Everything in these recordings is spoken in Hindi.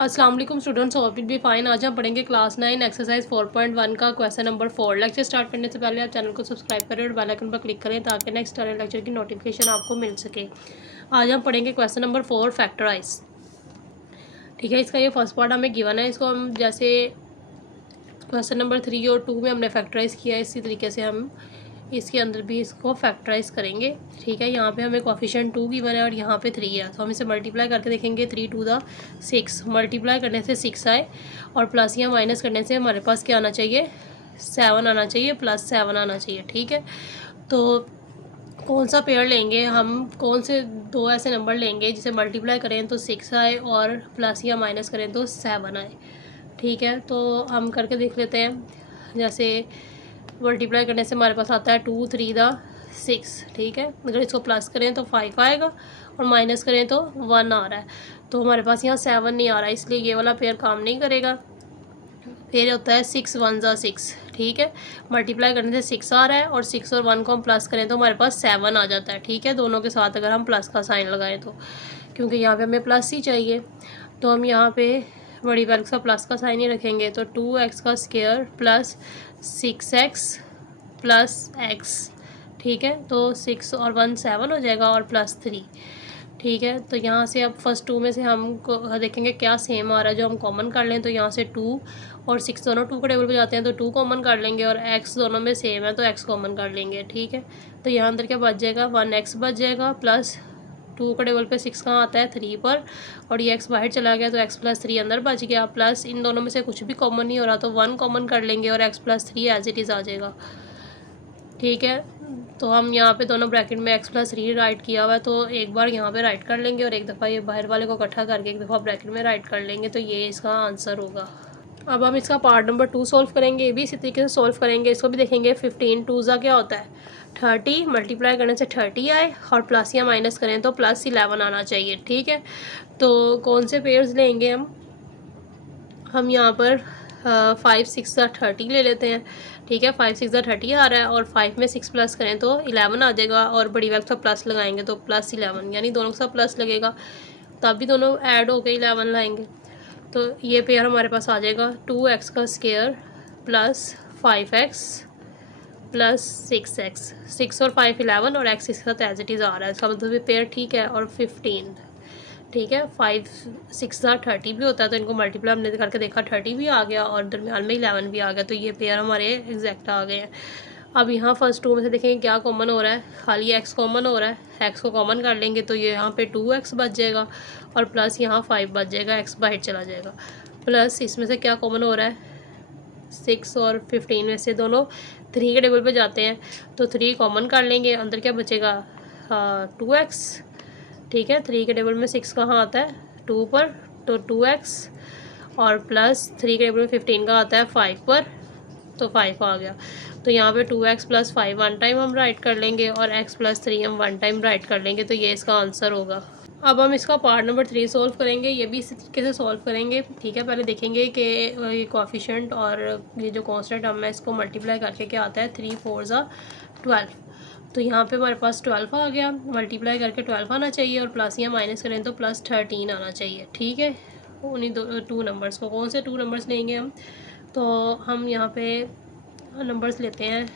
अस्सलाम वालेकुम students, hope will be fine. आज हम पढ़ेंगे क्लास 9 एक्सरसाइज 4.1 का क्वेश्चन नंबर 4। लेक्चर स्टार्ट करने से पहले आप चैनल को सब्सक्राइब करें और बेल आइकन पर क्लिक करें ताकि नेक्स्ट वाले लेक्चर की नोटिफिकेशन आपको मिल सके। आज हम पढ़ेंगे क्वेश्चन नंबर 4 फैक्टराइज। ठीक है, इसका ये फर्स्ट पार्ट हमें गिवन है। इसको हम जैसे क्वेश्चन नंबर 3 और 2 में हमने फैक्टराइज किया है, इसी तरीके से हम इसके अंदर भी इसको फैक्टराइज करेंगे। ठीक है, यहाँ पे हमें कोफिशिएंट 2 गिवन है और यहाँ पे 3 है, तो हम इसे मल्टीप्लाई करके देखेंगे। 3 टू द 6, मल्टीप्लाई करने से 6 आए और प्लस या माइनस करने से हमारे पास क्या आना चाहिए, 7 आना चाहिए, प्लस 7 आना चाहिए। ठीक है, तो कौन सा पेयर लेंगे हम, कौन से दो ऐसे नंबर लेंगे जिसे मल्टीप्लाई करें तो 6 आए और प्लस या माइनस करें तो 7 आए। ठीक है, तो हम करके देख लेते हैं। जैसे मल्टीप्लाई करने से हमारे पास आता है 2 3 द 6। ठीक है, अगर इसको प्लस करें तो 5 आएगा और माइनस करें तो 1 आ रहा है, तो हमारे पास यहाँ 7 नहीं आ रहा है, इसलिए ये वाला पेयर काम नहीं करेगा। फिर होता है 6 1 ज़ा 6। ठीक है, मल्टीप्लाई करने से 6 आ रहा है और 6 और 1 को हम प्लस करें तो हमारे पास 7 आ जाता है। ठीक है, दोनों के साथ अगर हम प्लस का साइन लगाएं तो, क्योंकि यहाँ पे हमें प्लस ही चाहिए, तो हम यहाँ पे बड़ी वैल्यू का प्लस का साइन ही रखेंगे। तो 2x का square plus 6x plus x। ठीक है, तो 6 और 1 7 हो जाएगा और प्लस 3। ठीक है, तो यहाँ से अब फर्स्ट 2 में से हम देखेंगे क्या सेम आ रहा है, जो हम कॉमन कर लें। तो यहाँ से 2 और 6 दोनों 2 के टेबल पे जाते हैं तो 2 कॉमन कर लेंगे और x दोनों में सेम है तो x कॉमन कर लेंगे। ठीक है, तो यहाँ अंदर क्या बच जाएगा, 1x बच जाएगा, प्लस 2 का टेबल पे 6 कहाँ आता है, 3 पर, और ये x बाहर चला गया तो x प्लस 3 अंदर बच गया, प्लस इन दोनों में से कुछ भी कॉमन नहीं हो रहा तो 1 कॉमन कर लेंगे और x plus 3 as it is आ जाएगा। ठीक है, तो हम यहाँ पे दोनों ब्रैकेट में x प्लस 3 राइट किया हुआ है, तो एक बार यहाँ पे राइट कर लेंगे और एक दफ़ा ये बाहर वाले को इकट्ठा करके एक दफ़ा ब्रैकेट में राइट कर लेंगे, तो ये इसका आंसर होगा। अब हम इसका पार्ट नंबर 2 सॉल्व करेंगे, ये भी इसी तरीके से सॉल्व करेंगे। इसको भी देखेंगे। 15 2 ज़ा क्या होता है 30, मल्टीप्लाई करने से 30 आए और प्लस या माइनस करें तो प्लस 11 आना चाहिए। ठीक है, तो कौन से पेयर्स लेंगे हम यहाँ पर 5 6 ज़ा 30 ले लेते हैं। ठीक है, 5 6 ज़ा 30 आ रहा है और 5 में 6 प्लस करें तो 11 आ जाएगा और बड़ी वैल्यू का प्लस लगाएंगे तो प्लस 11, यानी दोनों के साथ प्लस लगेगा तब भी दोनों ऐड होकर 11 लाएंगे। तो ये पेयर हमारे पास आ जाएगा 2x का square plus 5x plus 6x। 6 और 5 11 और x इसके साथ एज इट इज़ आ रहा है, इसका मतलब ये पेयर ठीक है। और 15, ठीक है, 5 6 ज़ा 30 भी होता है तो इनको मल्टीप्लाई हमने करके देखा 30 भी आ गया और दरमियान में 11 भी आ गया, तो ये पेयर हमारे एग्जैक्ट आ गए हैं। अब यहाँ फर्स्ट 2 में से देखेंगे क्या कॉमन हो रहा है, खाली x कॉमन हो रहा है, x को कॉमन कर लेंगे तो ये यहाँ पे 2x बच जाएगा और प्लस यहाँ 5 बच जाएगा, x बाहर चला जाएगा, प्लस इसमें से क्या कॉमन हो रहा है 6 और 15 में से दोनों 3 के टेबल पे जाते हैं तो 3 कॉमन कर लेंगे, अंदर क्या बचेगा 2x। ठीक है, 3 के टेबल में 6 कहाँ आता है 2 पर, तो 2x और प्लस 3 के टेबल में 15 का आता है 5 पर, तो 5 आ गया। तो यहाँ पे 2x प्लस 5 वन टाइम हम राइट कर लेंगे और x प्लस 3 हम वन टाइम राइट कर लेंगे, तो ये इसका आंसर होगा। अब हम इसका पार्ट नंबर 3 सॉल्व करेंगे, ये भी इसी तरीके से सॉल्व करेंगे। ठीक है, पहले देखेंगे कि ये कोफिशिएंट और ये जो कांस्टेंट हम है इसको मल्टीप्लाई करके क्या आता है 3 4 ज़ा 12, तो यहाँ पे हमारे पास 12 आ गया, मल्टीप्लाई करके 12 आना चाहिए और प्लस या माइनस करें तो प्लस 13 आना चाहिए। ठीक है, उन्हीं टू नंबर्स को, कौन से 2 नंबर्स लेंगे हम, तो हम यहाँ पे नंबर्स लेते हैं।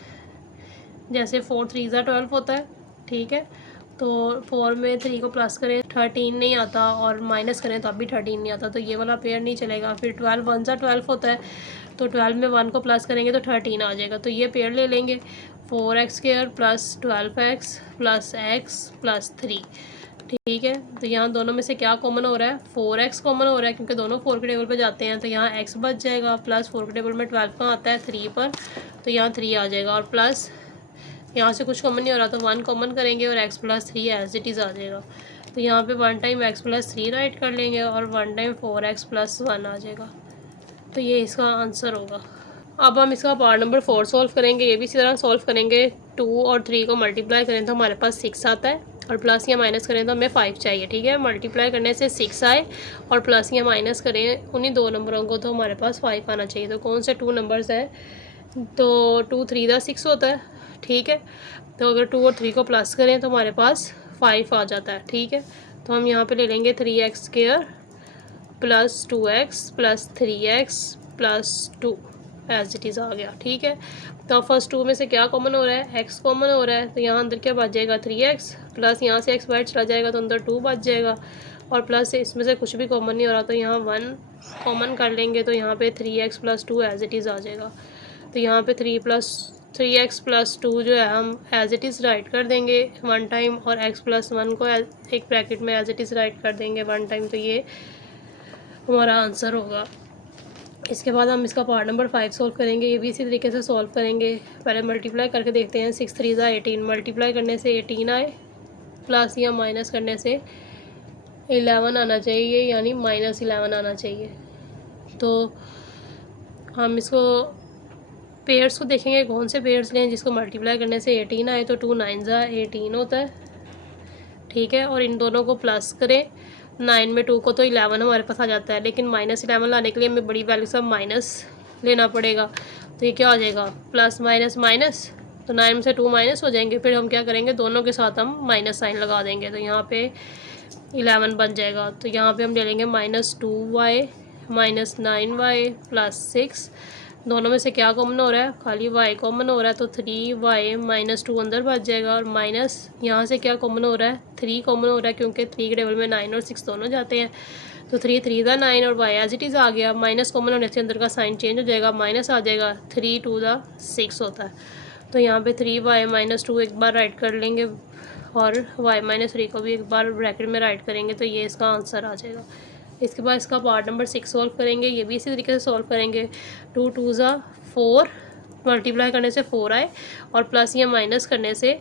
जैसे 4 3 ज़ा 12 होता है। ठीक है, तो 4 में 3 को प्लस करें 13 नहीं आता और माइनस करें तो अब भी 13 नहीं आता, तो ये वाला पेयर नहीं चलेगा। फिर 12 1 ज़ा 12 होता है, तो 12 में 1 को प्लस करेंगे तो 13 आ जाएगा, तो ये पेयर ले लेंगे 4x square plus 12x plus x plus 3। ठीक है, तो यहाँ दोनों में से क्या कॉमन हो रहा है 4x कॉमन हो रहा है क्योंकि दोनों 4 के टेबल पे जाते हैं, तो यहाँ x बच जाएगा, प्लस 4 के टेबल में 12 का आता है 3 पर, तो यहाँ 3 आ जाएगा और प्लस यहाँ से कुछ कॉमन नहीं हो रहा तो 1 कॉमन करेंगे और x plus 3 as it is आ जाएगा, तो यहाँ पे 1 टाइम x प्लस 3 राइट कर लेंगे और 1 टाइम 4x प्लस 1 आ जाएगा, तो ये इसका आंसर होगा। अब हम इसका पार्ट नंबर 4 सॉल्व करेंगे, ये भी इसी तरह सॉल्व करेंगे। 2 और 3 को मल्टीप्लाई करें तो हमारे पास 6 आता है और प्लस या माइनस करें तो हमें 5 चाहिए। ठीक है, मल्टीप्लाई करने से 6 आए और प्लस या माइनस करें उन्हीं दो नंबरों को तो हमारे पास 5 आना चाहिए। तो कौन से 2 नंबर्स हैं, तो 2 3 दा 6 होता है। ठीक है, तो अगर 2 और 3 को प्लस करें तो हमारे पास 5 आ जाता है। ठीक है, तो हम यहाँ पे ले लेंगे 3x square plus 2x plus 3x plus 2 as it is आ गया। ठीक है, तो फर्स्ट 2 में से क्या कॉमन हो रहा है, x कॉमन हो रहा है, तो यहाँ अंदर क्या बच जाएगा 3x, प्लस यहाँ से x बाहर चला जाएगा तो अंदर 2 बच जाएगा, और प्लस इसमें से कुछ भी कॉमन नहीं हो रहा तो यहाँ 1 कॉमन कर लेंगे, तो यहाँ पे 3x plus 2 as it is आ जाएगा। तो यहाँ पे 3x प्लस 2 जो है हम एज इट इज़ राइट कर देंगे 1 टाइम, और x प्लस 1 को एक ब्रैकेट में एज इट इज़ राइट कर देंगे 1 टाइम, तो ये हमारा आंसर होगा। इसके बाद हम इसका पार्ट नंबर 5 सॉल्व करेंगे। ये भी इसी तरीके से सॉल्व करेंगे। पहले मल्टीप्लाई करके देखते हैं। 6 3 18, मल्टीप्लाई करने से 18 आए, प्लस या माइनस करने से 11 आना चाहिए, यानी -11 आना चाहिए। तो हम इसको पेयर्स को देखेंगे कौन से पेयर्स लें जिसको मल्टीप्लाई करने से 18 आए, तो 2 9 18 होता है। ठीक है, और इन दोनों को प्लस करें। 9 में 2 को तो 11 हमारे पास आ जाता है, लेकिन -11 लाने के लिए हमें बड़ी वैल्यू से माइनस लेना पड़ेगा। तो ये क्या आ जाएगा, प्लस माइनस माइनस, तो 9 में से 2 माइनस हो जाएंगे। फिर हम क्या करेंगे, दोनों के साथ हम माइनस साइन लगा देंगे, तो यहाँ पे 11 बन जाएगा। तो यहाँ पे हम ले लेंगे -2y -9y प्लस 6। दोनों में से क्या कॉमन हो रहा है, खाली y कॉमन हो रहा है, तो 3y -2 अंदर बच जाएगा, और माइनस यहाँ से क्या कॉमन हो रहा है, 3 कॉमन हो रहा है, क्योंकि 3 के टेबल में 9 और 6 दोनों जाते हैं। तो 3 3 दा 9 और y एज इट इज़ आ गया। माइनस कॉमन होने से अंदर का साइन चेंज हो जाएगा, माइनस आ जाएगा, 3 2 दा 6 होता है। तो यहाँ पे 3y -2 एक बार राइट कर लेंगे, और y -3 को भी एक बार ब्रैकेट में राइट करेंगे, तो ये इसका आंसर आ जाएगा। इसके बाद इसका पार्ट नंबर 6 सॉल्व करेंगे। ये भी इसी तरीके से सॉल्व करेंगे। 2 2 4, मल्टीप्लाई करने से 4 आए, और प्लस या माइनस करने से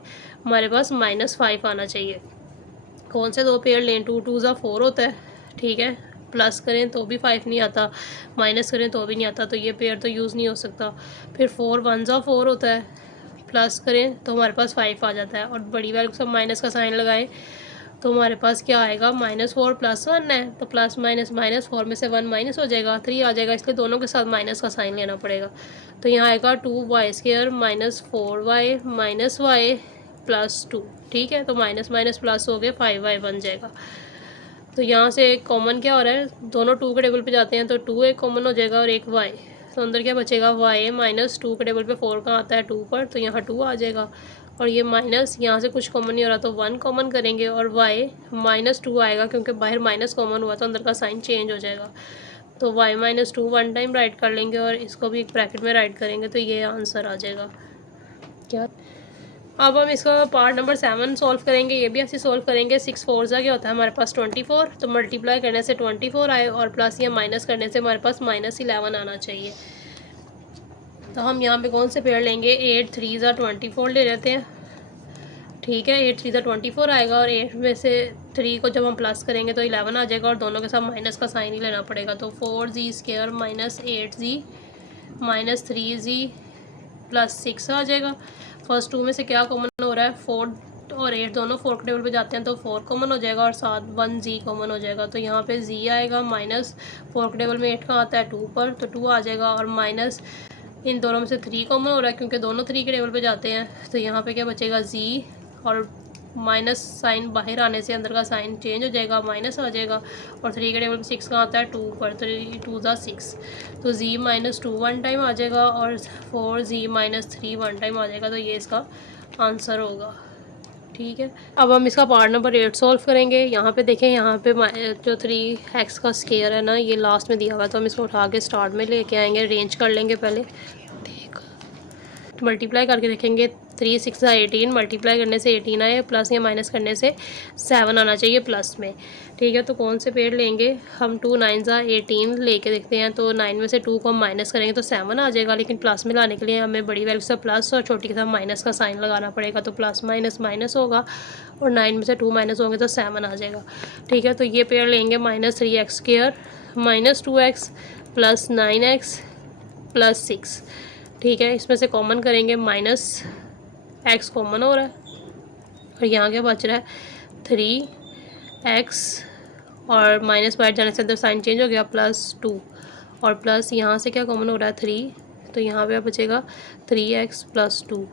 हमारे पास -5 आना चाहिए। कौन से दो पेयर लें, 2 2 4 होता है। ठीक है, प्लस करें तो भी 5 नहीं आता, माइनस करें तो भी नहीं आता, तो ये पेयर तो यूज़ नहीं हो सकता। फिर 4 1 4 होता है, प्लस करें तो हमारे पास 5 आ जाता है, और बड़ी वैल्यू सब माइनस का साइन लगाएं तो हमारे पास क्या आएगा, -4 + 1 है, तो प्लस माइनस -4 में से 1 माइनस हो जाएगा, 3 आ जाएगा, इसलिए दोनों के साथ माइनस का साइन लेना पड़ेगा। तो यहाँ आएगा 2y² -4y -y प्लस 2। ठीक है, तो माइनस माइनस प्लस हो गए, 5y बन जाएगा। तो यहाँ से एक कॉमन क्या हो रहा है, दोनों 2 के टेबल पे जाते हैं, तो 2 एक कॉमन हो जाएगा और एक y, तो अंदर क्या बचेगा, y -2 के टेबल पे 4 कहाँ आता है, 2 पर, तो यहाँ 2 आ जाएगा, और ये माइनस यहाँ से कुछ कॉमन नहीं हो रहा तो 1 कॉमन करेंगे, और y -2 आएगा, क्योंकि बाहर माइनस कॉमन हुआ तो अंदर का साइन चेंज हो जाएगा। तो y -2 1 टाइम राइट कर लेंगे, और इसको भी एक ब्रैकेट में राइट करेंगे, तो ये आंसर आ जाएगा। क्या, अब हम इसका पार्ट नंबर 7 सॉल्व करेंगे। ये भी ऐसे सॉल्व करेंगे। 6 4 क्या होता है हमारे पास 24, तो मल्टीप्लाई करने से 24 आए, और प्लस या माइनस करने से हमारे पास -11 आना चाहिए। तो हम यहाँ पे कौन से पेयर लेंगे, 8 3 24 ले लेते हैं। ठीक है, 8 3 24 आएगा, और 8 में से 3 को जब हम प्लस करेंगे तो 11 आ जाएगा, और दोनों के साथ माइनस का साइन ही लेना पड़ेगा। तो 4z² -8z -3z प्लस 6 आ जाएगा। फर्स्ट 2 में से क्या कॉमन हो रहा है, 4 और 8 दोनों 4 के टेबल पे जाते हैं, तो 4 कॉमन हो जाएगा, और साथ 1z कॉमन हो जाएगा। तो यहाँ पे z आएगा, -4 के टेबल में 8 कहाँ आता है, 2 पर, तो 2 आ जाएगा, और माइनस इन दोनों में से 3 कॉमन हो रहा है, क्योंकि दोनों 3 के टेबल पे जाते हैं, तो यहाँ पे क्या बचेगा, z, और माइनस साइन बाहर आने से अंदर का साइन चेंज हो जाएगा, माइनस आ जाएगा, और 3 के टेबल पे 6 कहाँ आता है, 2 पर, तो 2 6, तो z -2 1 टाइम आ जाएगा, और 4z -3 1 टाइम आ जाएगा, तो ये इसका आंसर होगा। ठीक है, अब हम इसका पार्ट नंबर 8 सॉल्व करेंगे। यहाँ पे देखें, यहाँ पे जो 3x का स्क्वायर है ना, ये लास्ट में दिया हुआ है, तो हम इसको उठा के स्टार्ट में लेके आएंगे, अरेंज कर लेंगे पहले। ठीक, मल्टीप्लाई करके देखेंगे, 3 6 18, मल्टीप्लाई करने से 18 आए, प्लस या माइनस करने से 7 आना चाहिए प्लस में। ठीक है, तो कौन से पेड़ लेंगे हम, 2 9 18 लेके देखते हैं, तो 9 में से 2 को हम माइनस करेंगे तो 7 आ जाएगा, लेकिन प्लस में लाने के लिए हमें बड़ी वैल्यू से प्लस और छोटी के साथ माइनस का साइन लगाना पड़ेगा, तो प्लस माइनस माइनस होगा, और 9 में से 2 माइनस होंगे तो 7 आ जाएगा। ठीक है, तो ये पेड़ लेंगे, -3x² -2x plus 9x plus 6। ठीक है, इसमें से कॉमन करेंगे, -x कॉमन हो रहा है, और यहाँ क्या बच रहा है, 3x, और माइनस बाहर जाने से अंदर साइन चेंज हो गया, +2, और प्लस यहाँ से क्या कॉमन हो रहा है, 3, तो यहाँ पे बचेगा 3x + 2,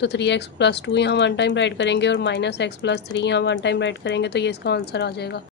तो 3x + 2 यहाँ 1 टाइम राइट करेंगे, और -x + 3 यहाँ 1 टाइम राइट करेंगे, तो ये इसका आंसर आ जाएगा।